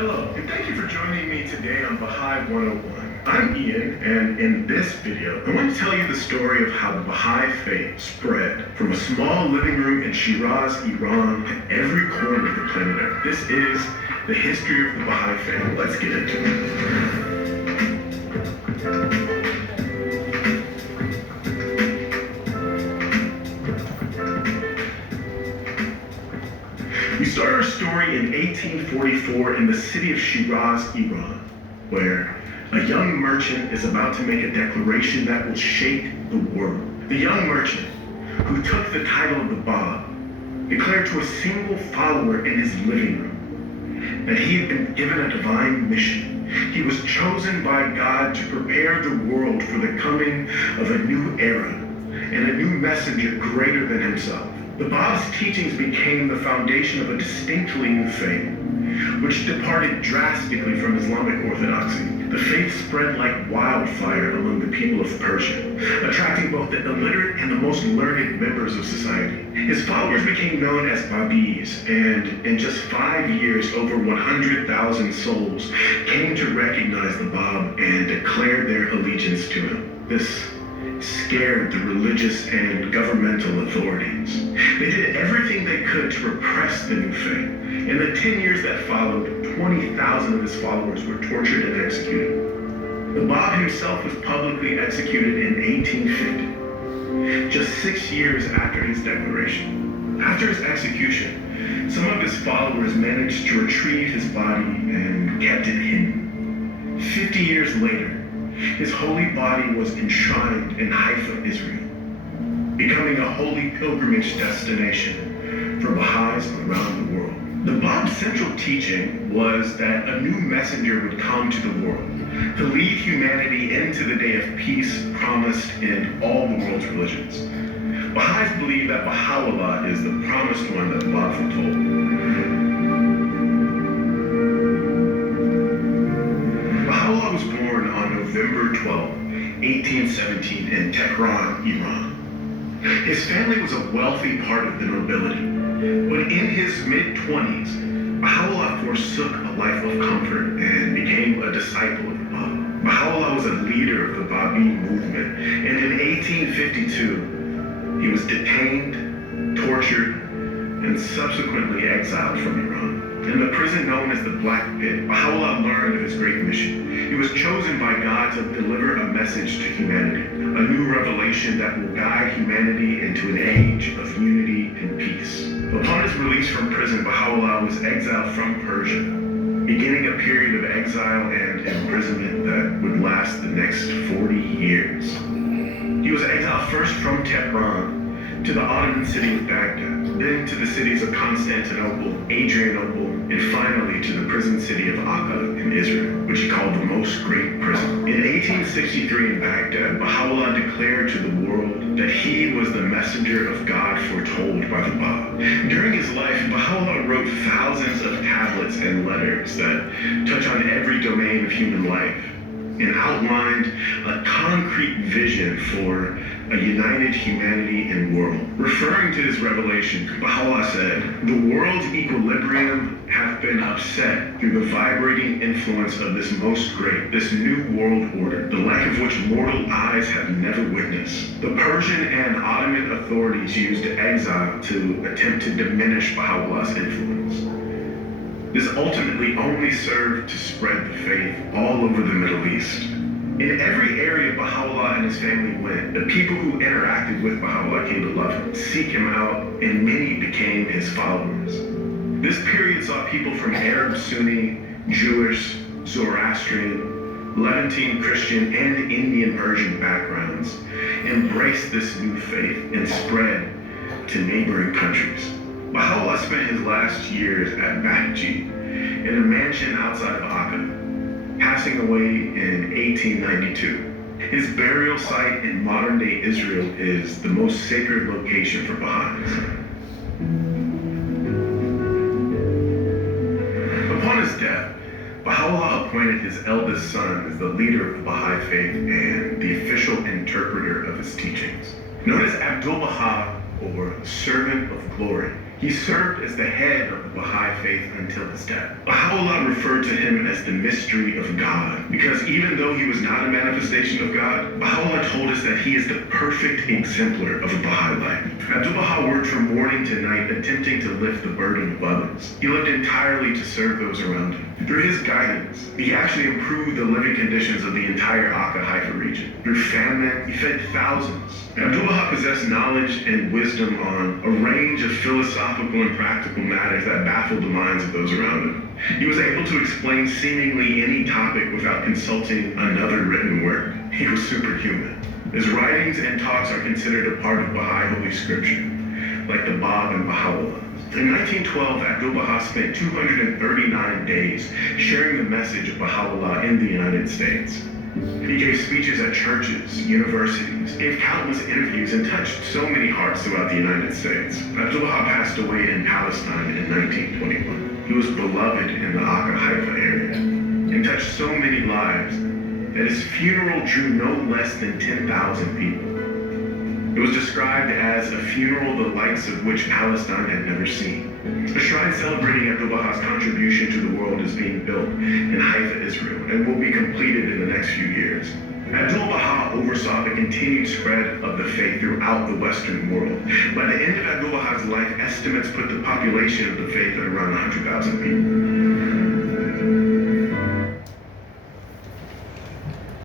Hello, and thank you for joining me today on Baha'i 101. I'm Ian, and in this video, I want to tell you the story of how the Baha'i faith spread from a small living room in Shiraz, Iran, to every corner of the planet Earth. This is the history of the Baha'i faith. Let's get into it. We start our story in 1844 in the city of Shiraz, Iran, where a young merchant is about to make a declaration that will shake the world. The young merchant, who took the title of the Bab, declared to a single follower in his living room that he had been given a divine mission. He was chosen by God to prepare the world for the coming of a new era and a new messenger greater than himself. The Bab's teachings became the foundation of a distinctly new faith, which departed drastically from Islamic orthodoxy. The faith spread like wildfire among the people of Persia, attracting both the illiterate and the most learned members of society. His followers became known as Babis, and in just 5 years, over 100,000 souls came to recognize the Bab and declare their allegiance to him. This scared the religious and governmental authorities. They did everything they could to repress the new faith. In the 10 years that followed, 20,000 of his followers were tortured and executed. The Bab himself was publicly executed in 1850, just 6 years after his declaration. After his execution, some of his followers managed to retrieve his body and kept it hidden. 50 years later, his holy body was enshrined in Haifa, Israel, becoming a holy pilgrimage destination for Baha'is around the world. The Bab's central teaching was that a new messenger would come to the world to lead humanity into the day of peace promised in all the world's religions. Baha'is believe that Baha'u'llah is the promised one that the Bab foretold. Baha'u'llah was born on November 12, 1817 in Tehran, Iran. His family was a wealthy part of the nobility, but in his mid-20s, Baha'u'llah forsook a life of comfort and became a disciple of the Bab. Baha'u'llah was a leader of the Babi movement, and in 1852, he was detained, tortured, and subsequently exiled from Iran. In the prison known as the Black Pit, Baha'u'llah learned of his great mission. He was chosen by God to deliver a message to humanity, a new revelation that will guide humanity into an age of unity and peace. Upon his release from prison, Baha'u'llah was exiled from Persia, beginning a period of exile and imprisonment that would last the next 40 years. He was exiled first from Tehran to the Ottoman city of Baghdad, then to the cities of Constantinople, Adrianople, and finally to the prison city of Akka in Israel, which he called the most great prison. In 1863 in Baghdad, Baha'u'llah declared to the world that he was the messenger of God foretold by the Bab. During his life, Baha'u'llah wrote thousands of tablets and letters that touch on every domain of human life, and outlined a concrete vision for a united humanity and world. Referring to his revelation, Baha'u'llah said, "The world's equilibrium hath been upset through the vibrating influence of this most great, this new world order, the like of which mortal eyes have never witnessed." The Persian and Ottoman authorities used exile to attempt to diminish Baha'u'llah's influence. This ultimately only served to spread the faith all over the Middle East. In every area Baha'u'llah and his family went, the people who interacted with Baha'u'llah came to love him, seek him out, and many became his followers. This period saw people from Arab, Sunni, Jewish, Zoroastrian, Levantine Christian, and Indian Persian backgrounds embrace this new faith and spread to neighboring countries. Baha'u'llah spent his last years at Bahji, in a mansion outside of Akka, passing away in 1892. His burial site in modern-day Israel is the most sacred location for Baha'is. Upon his death, Baha'u'llah appointed his eldest son as the leader of the Baha'i faith and the official interpreter of his teachings. Known as Abdul Baha, or Servant of Glory, He served as the head of the Baha'i faith until his death. Baha'u'llah referred to him as the mystery of God, because even though he was not a manifestation of God, Baha'u'llah told us that he is the perfect exemplar of a Baha'i life. Abdu'l-Baha worked from morning to night, attempting to lift the burden of others. He lived entirely to serve those around him. Through his guidance, he actually improved the living conditions of the entire Akka Haifa region. Through famine, he fed thousands. Abdu'l-Baha possessed knowledge and wisdom on a range of philosophical and practical matters that baffled the minds of those around him. He was able to explain seemingly any topic without consulting another written work. He was superhuman. His writings and talks are considered a part of Baha'i Holy Scripture, like the Bab and Baha'u'llah. In 1912, Abdu'l-Baha spent 239 days sharing the message of Baha'u'llah in the United States. He gave speeches at churches, universities, gave countless interviews, and touched so many hearts throughout the United States. Abdu'l-Baha passed away in Palestine in 1921. He was beloved in the Akka Haifa area and touched so many lives that his funeral drew no less than 10,000 people. It was described as a funeral the likes of which Palestine had never seen. A shrine celebrating Abdu'l-Baha's contribution to the world is being built in Haifa, Israel, and will be completed in the next few years. Abdu'l-Baha oversaw the continued spread of the faith throughout the Western world. By the end of Abdu'l-Baha's life, estimates put the population of the faith at around 100,000 people.